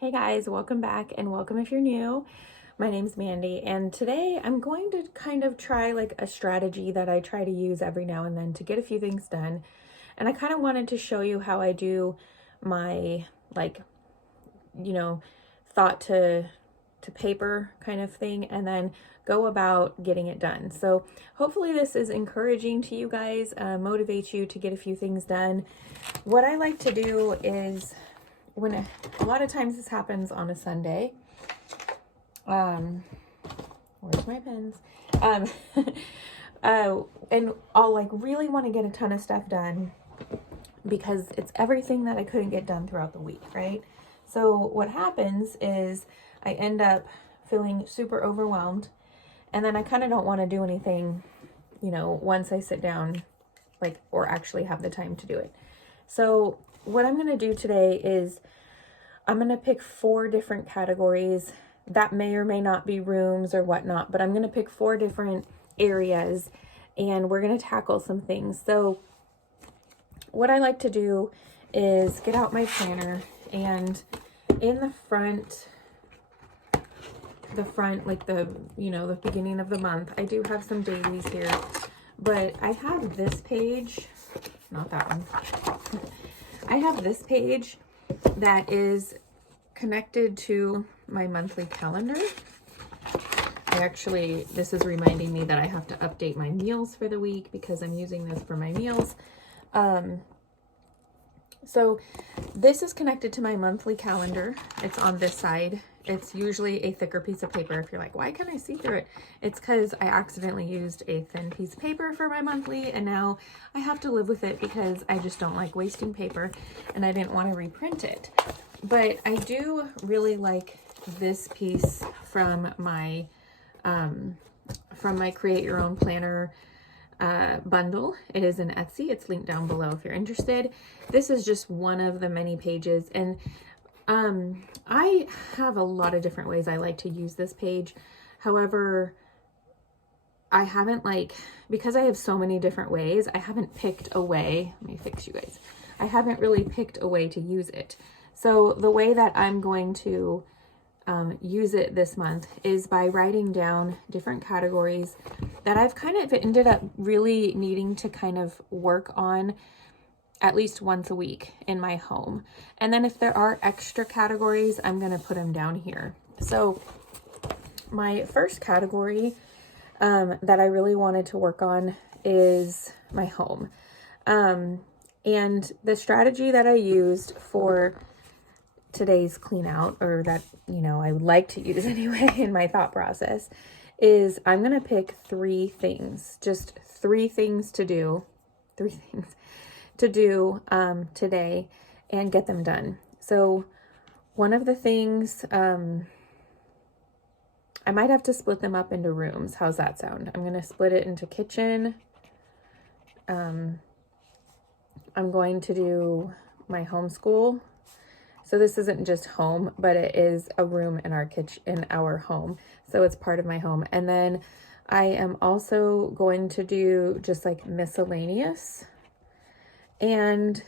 Hey guys, welcome back and welcome if you're new. My name's Mandy, and today I'm going to kind of try like a strategy that I try to use every now and then to get a few things done. And I kind of wanted to show you how I do my thought to paper kind of thing, and then go about getting it done. So hopefully this is encouraging to you guys, motivate you to get a few things done. What I like to do is a lot of times this happens on a Sunday. Where's my pens? And I'll like really want to get a ton of stuff done because it's everything that I couldn't get done throughout the week, right? So what happens is I end up feeling super overwhelmed, and then I kind of don't want to do anything, once I sit down, or actually have the time to do it. So what I'm going to do today is I'm going to pick 4 different categories that may or may not be rooms or whatnot, but I'm going to pick 4 different areas and we're going to tackle some things. So what I like to do is get out my planner, and in the front, like the beginning of the month, I do have some dailies here, but I have this page, not that one. I have this page that is connected to my monthly calendar. This is reminding me that I have to update my meals for the week because I'm using this for my meals. So this is connected to my monthly calendar. It's on this side. It's usually a thicker piece of paper. If you're like, why can't I see through it? It's because I accidentally used a thin piece of paper for my monthly, and now I have to live with it because I just don't like wasting paper and I didn't want to reprint it. But I do really like this piece from my Create Your Own Planner bundle. It is in Etsy. It's linked down below if you're interested. This is just one of the many pages, and I have a lot of different ways I like to use this page. However, I haven't because I have so many different ways, I haven't picked a way. Let me fix you guys. I haven't really picked a way to use it. So the way that I'm going to use it this month is by writing down different categories that I've kind of ended up really needing to kind of work on at least once a week in my home. And then if there are extra categories, I'm going to put them down here. So my first category that I really wanted to work on is my home. And the strategy that I used for today's clean out, or that, I would like to use anyway in my thought process, is I'm going to pick 3 things, just 3 things to do, today and get them done. So one of the things, I might have to split them up into rooms. How's that sound? I'm going to split it into kitchen. I'm going to do my homeschool. So this isn't just home, but it is a room in our kitchen, in our home. So it's part of my home. And then I am also going to do just like miscellaneous. And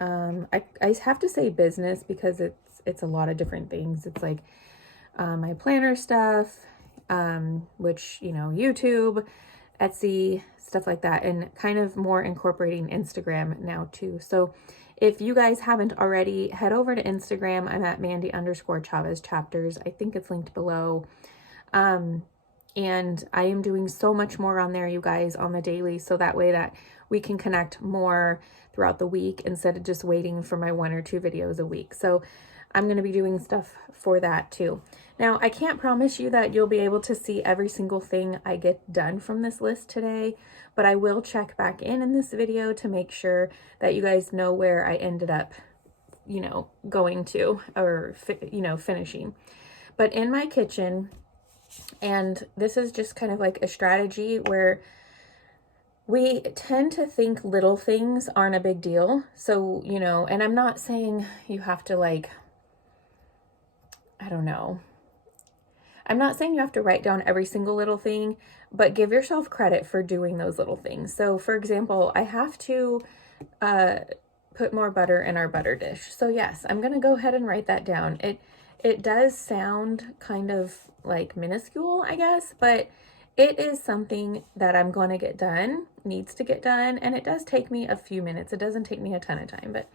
I have to say business because it's a lot of different things. It's like my planner stuff, which, YouTube, Etsy, stuff like that, and kind of more incorporating Instagram now too. So if you guys haven't already, head over to Instagram. I'm at Mandy_Chavez chapters. I think it's linked below. And I am doing so much more on there, you guys, on the daily. So that way that we can connect more throughout the week instead of just waiting for my 1 or 2 videos a week. So I'm going to be doing stuff for that too. Now, I can't promise you that you'll be able to see every single thing I get done from this list today, but I will check back in this video to make sure that you guys know where I ended up, going to, or, finishing. But in my kitchen, and this is just kind of like a strategy where we tend to think little things aren't a big deal. So, and I'm not saying you have to I'm not saying you have to write down every single little thing, but give yourself credit for doing those little things. So for example, I have to put more butter in our butter dish. So yes, I'm going to go ahead and write that down. It does sound kind of like minuscule, I guess, but it is something that I'm going to get done, needs to get done, and it does take me a few minutes. It doesn't take me a ton of time, but,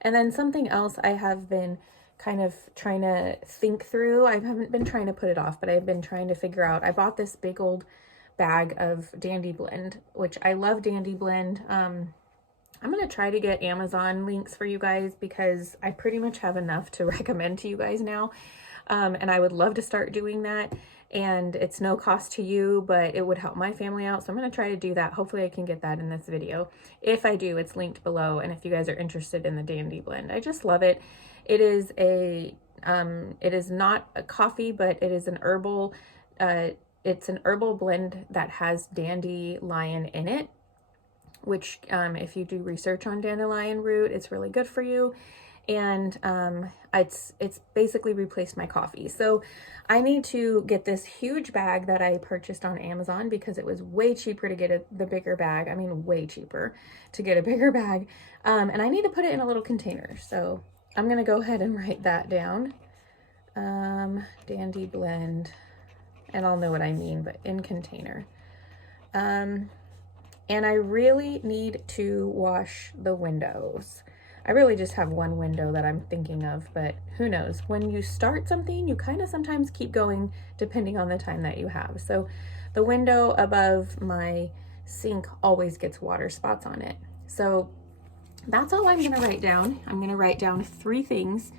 and then something else I have been kind of trying to think through. I haven't been trying to put it off, but I've been trying to figure out. I bought this big old bag of Dandy Blend, which I love Dandy Blend. I'm going to try to get Amazon links for you guys because I pretty much have enough to recommend to you guys now. And I would love to start doing that. And it's no cost to you, but it would help my family out. So I'm going to try to do that. Hopefully I can get that in this video. If I do, it's linked below. And if you guys are interested in the Dandy Blend, I just love it. It is it is not a coffee, but it is an herbal, it's an herbal blend that has dandelion in it, which if you do research on dandelion root, it's really good for you. And it's basically replaced my coffee. So I need to get this huge bag that I purchased on Amazon because it was way cheaper to get the bigger bag. I mean, way cheaper to get a bigger bag. And I need to put it in a little container. So I'm going to go ahead and write that down. Dandy Blend, and I'll know what I mean, but in container. And I really need to wash the windows. I really just have one window that I'm thinking of, but who knows? When you start something, you kind of sometimes keep going depending on the time that you have. So the window above my sink always gets water spots on it. So that's all I'm going to write down. I'm going to write down 3 things.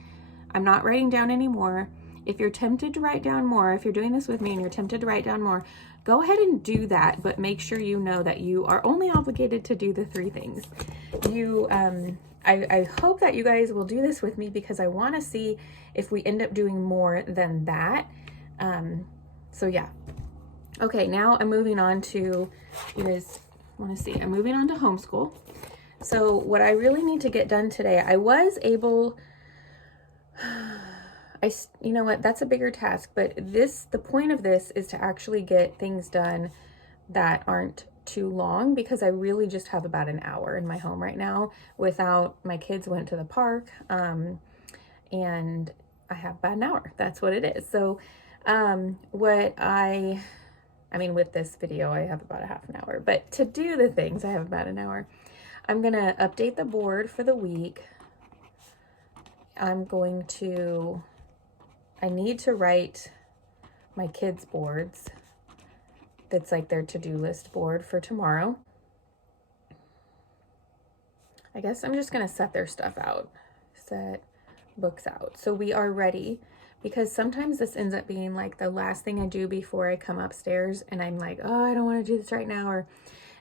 I'm not writing down any more. If you're tempted to write down more, if you're doing this with me and you're tempted to write down more, go ahead and do that, but make sure you know that you are only obligated to do the 3 things. I hope that you guys will do this with me because I want to see if we end up doing more than that. So yeah. Okay, now I'm moving on to, you guys want to see, I'm moving on to homeschool. So what I really need to get done today, I was able, you know what, that's a bigger task, but the point of this is to actually get things done that aren't too long because I really just have about an hour in my home right now without my kids went to the park, and I have about an hour. That's what it is. So I mean, with this video, I have about a half an hour, but to do the things, I have about an hour. I'm going to update the board for the week. I need to write my kids' boards. That's like their to-do list board for tomorrow. I guess I'm just going to set their stuff out. Set books out. So we are ready, because sometimes this ends up being like the last thing I do before I come upstairs and I'm like, oh, I don't want to do this right now.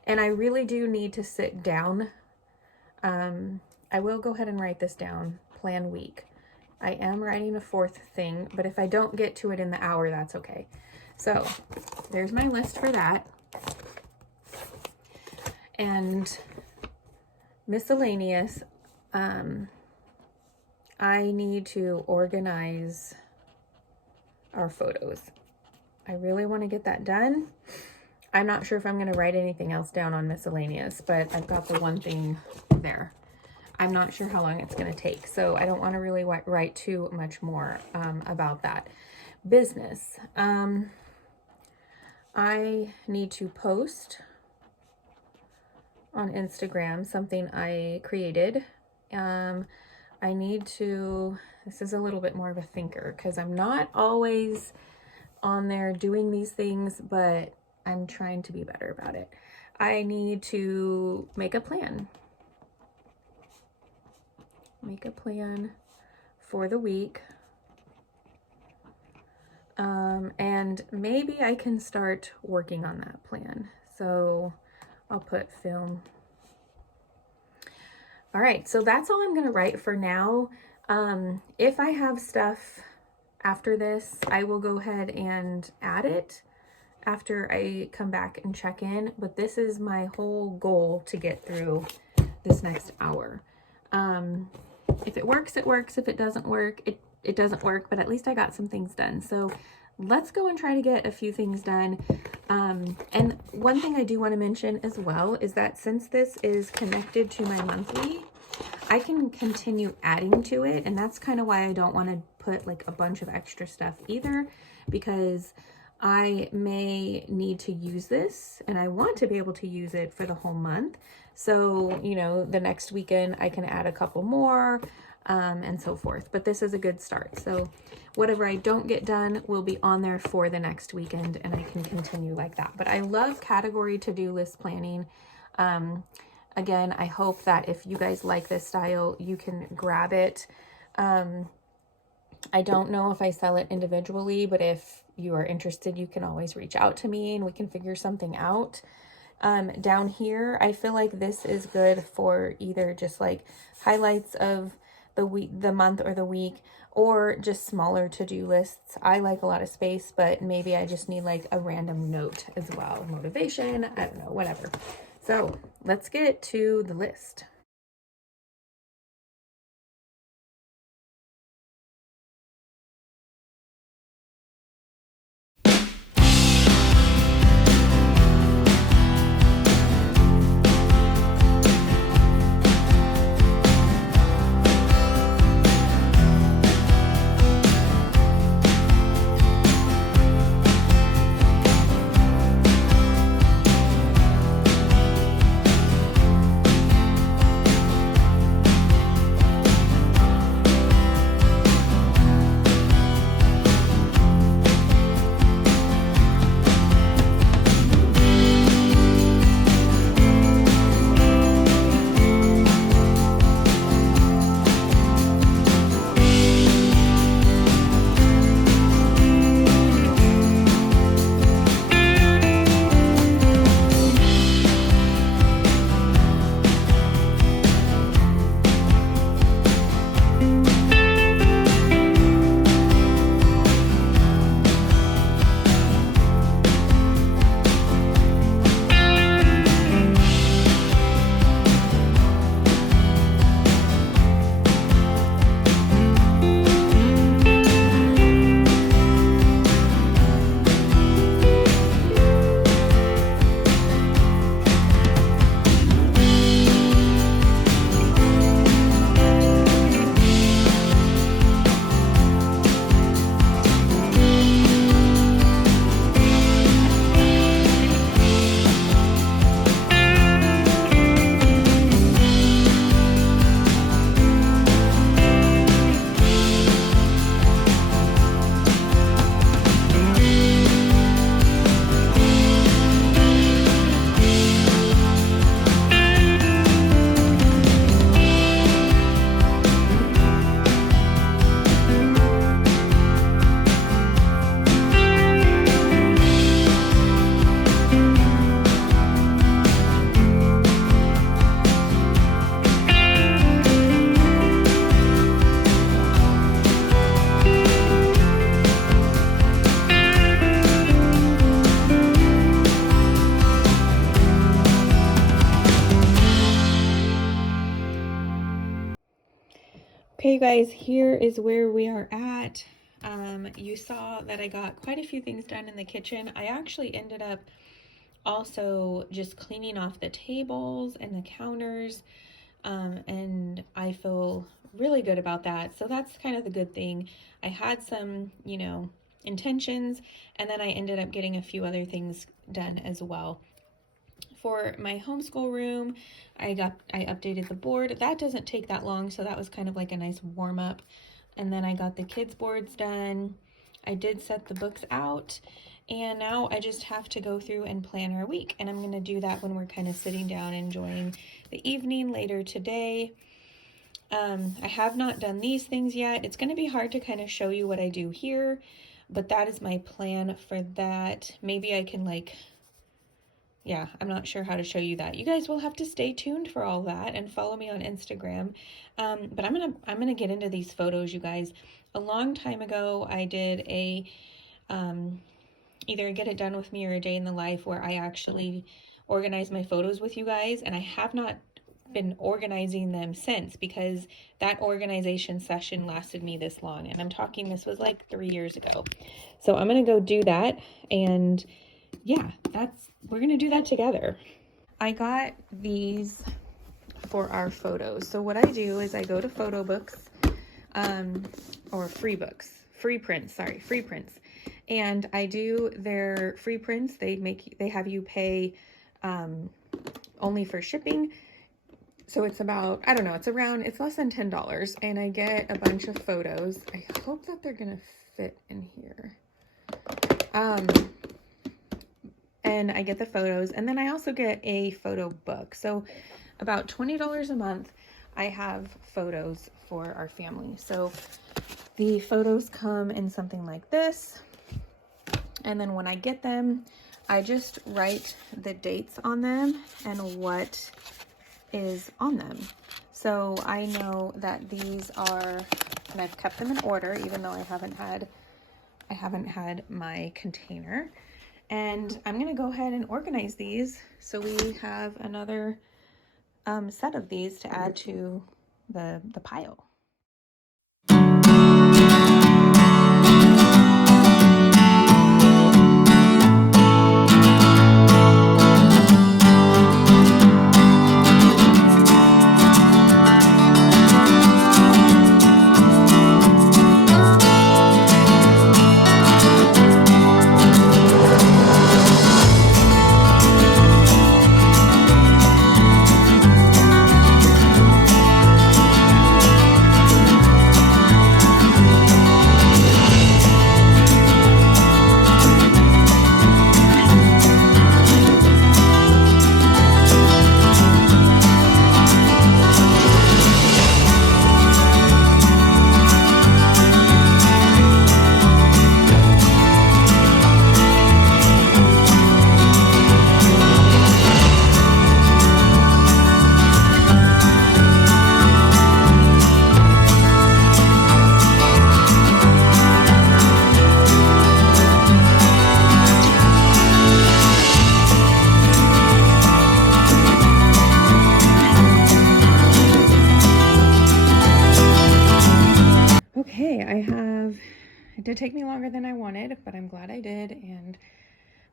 And I really do need to sit down. I will go ahead and write this down. Plan week. I am writing a 4th thing, but if I don't get to it in the hour, that's okay. So there's my list for that. And miscellaneous, I need to organize our photos. I really want to get that done. I'm not sure if I'm going to write anything else down on miscellaneous, but I've got the one thing there. I'm not sure how long it's going to take, so I don't want to really write too much more about that. Business. I need to post on Instagram something I created. I need to, this is a little bit more of a thinker because I'm not always on there doing these things, but I'm trying to be better about it. I need to make a plan. Make a plan for the week. And maybe I can start working on that plan. So I'll put film. All right, so that's all I'm going to write for now. If I have stuff after this, I will go ahead and add it after I come back and check in. But this is my whole goal to get through this next hour. If it works, it works. If it doesn't work, it doesn't work, but at least I got some things done. So let's go and try to get a few things done. And one thing I do want to mention as well is that since this is connected to my monthly, I can continue adding to it, and that's kind of why I don't want to put like a bunch of extra stuff either, because I may need to use this and I want to be able to use it for the whole month. So, you know, the next weekend I can add a couple more and so forth. But this is a good start. So whatever I don't get done will be on there for the next weekend, and I can continue like that. But I love category to-do list planning. Again, I hope that if you guys like this style, you can grab it. I don't know if I sell it individually, but if you are interested, you can always reach out to me and we can figure something out. Down here, I feel like this is good for either just like highlights of the week, the month or the week, or just smaller to-do lists. I like a lot of space, but maybe I just need like a random note as well. Motivation, I don't know, whatever. So let's get to the list. Okay, you guys, here is where we are at. You saw that I got quite a few things done in the kitchen. I actually ended up also just cleaning off the tables and the counters, and I feel really good about that. So that's kind of the good thing. I had some, you know, intentions, and then I ended up getting a few other things done as well. For my homeschool room, I updated the board. That doesn't take that long, so that was kind of like a nice warm up. And then I got the kids boards done. I did set the books out, and now I just have to go through and plan our week. And I'm going to do that when we're kind of sitting down enjoying the evening later today. I have not done these things yet. It's going to be hard to kind of show you what I do here, but that is my plan for that. Maybe I can yeah, I'm not sure how to show you that. You guys will have to stay tuned for all that and follow me on Instagram. But I'm gonna get into these photos, you guys. A long time ago, I did a either a Get It Done with Me or a day in the life where I actually organized my photos with you guys, and I have not been organizing them since, because that organization session lasted me this long, and I'm talking, this was like 3 years ago. So I'm gonna go do that, and yeah, we're gonna do that together. I got these for our photos. So what I do is I go to photo books, or free books, free prints, and I do their free prints. They have you pay only for shipping. So it's about, I don't know, it's less than $10, and I get a bunch of photos. I hope that they're gonna fit in here. And I get the photos, and then I also get a photo book. So about $20 a month, I have photos for our family. So the photos come in something like this. And then when I get them, I just write the dates on them and what is on them. So I know that these are, and I've kept them in order, even though I haven't had my container. And I'm gonna go ahead and organize these so we have another set of these to add to the pile. Okay, it did take me longer than I wanted, but I'm glad I did, and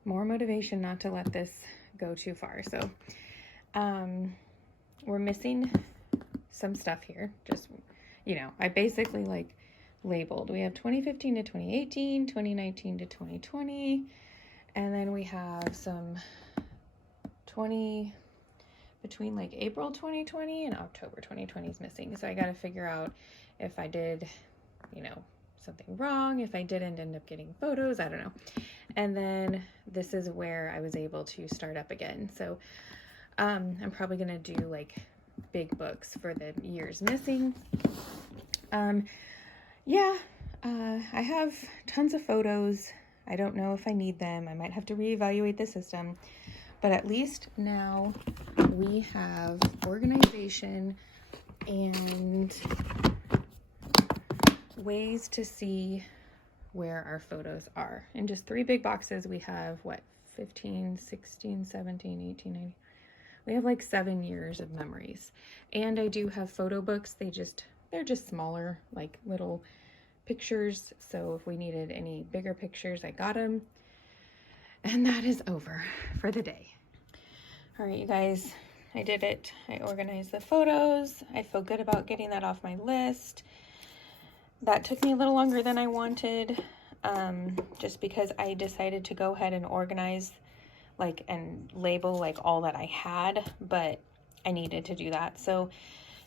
more motivation not to let this go too far. So we're missing some stuff here. Just, I basically like labeled. We have 2015 to 2018, 2019 to 2020, and then we have some between like April 2020 and October 2020 is missing. So I got to figure out if I did, something wrong, if I didn't end up getting photos, I don't know. And then this is where I was able to start up again. So I'm probably gonna do like big books for the years missing. I have tons of photos. I don't know if I need them. I might have to reevaluate the system, but at least now we have organization and ways to see where our photos are. In just 3 big boxes, we have 15, 16, 17, 18, 19. We have like 7 years of memories. And I do have photo books. They're just smaller, like little pictures. So if we needed any bigger pictures, I got them. And that is over for the day. All right, you guys, I did it. I organized the photos. I feel good about getting that off my list. That took me a little longer than I wanted, just because I decided to go ahead and organize and label all that I had, but I needed to do that. So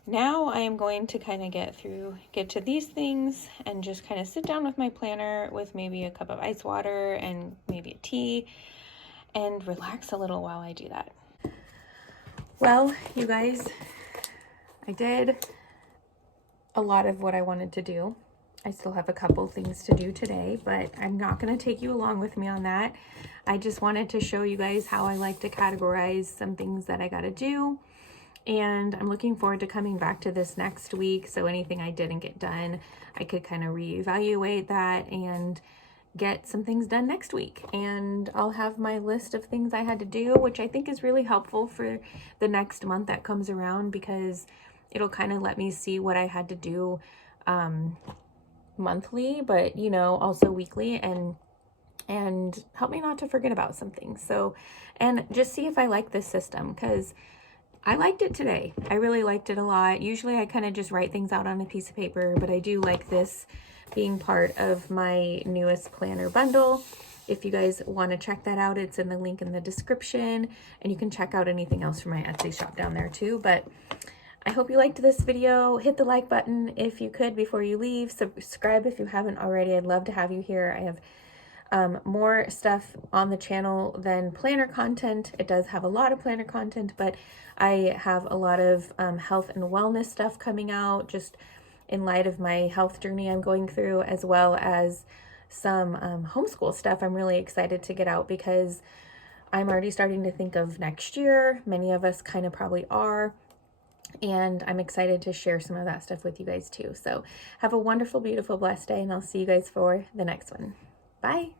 now I am going to kind of get to these things and just kind of sit down with my planner with maybe a cup of ice water and maybe a tea and relax a little while I do that. Well, you guys, I did a lot of what I wanted to do. I still have a couple things to do today, but I'm not going to take you along with me on that. I just wanted to show you guys how I like to categorize some things that I got to do. And I'm looking forward to coming back to this next week. So anything I didn't get done, I could kind of reevaluate that and get some things done next week. And I'll have my list of things I had to do, which I think is really helpful for the next month that comes around, because it'll kind of let me see what I had to do monthly, but also weekly, and help me not to forget about some things. So, and just see if I like this system, because I liked it today. I really liked it a lot. Usually I kind of just write things out on a piece of paper, but I do like this being part of my newest planner bundle. If you guys want to check that out, it's in the link in the description, and you can check out anything else from my Etsy shop down there too. But I hope you liked this video. Hit the like button if you could before you leave. Subscribe if you haven't already. I'd love to have you here. I have more stuff on the channel than planner content. It does have a lot of planner content, but I have a lot of health and wellness stuff coming out just in light of my health journey I'm going through, as well as some homeschool stuff I'm really excited to get out because I'm already starting to think of next year. Many of us kind of probably are. And I'm excited to share some of that stuff with you guys too. So have a wonderful, beautiful, blessed day, and I'll see you guys for the next one. Bye.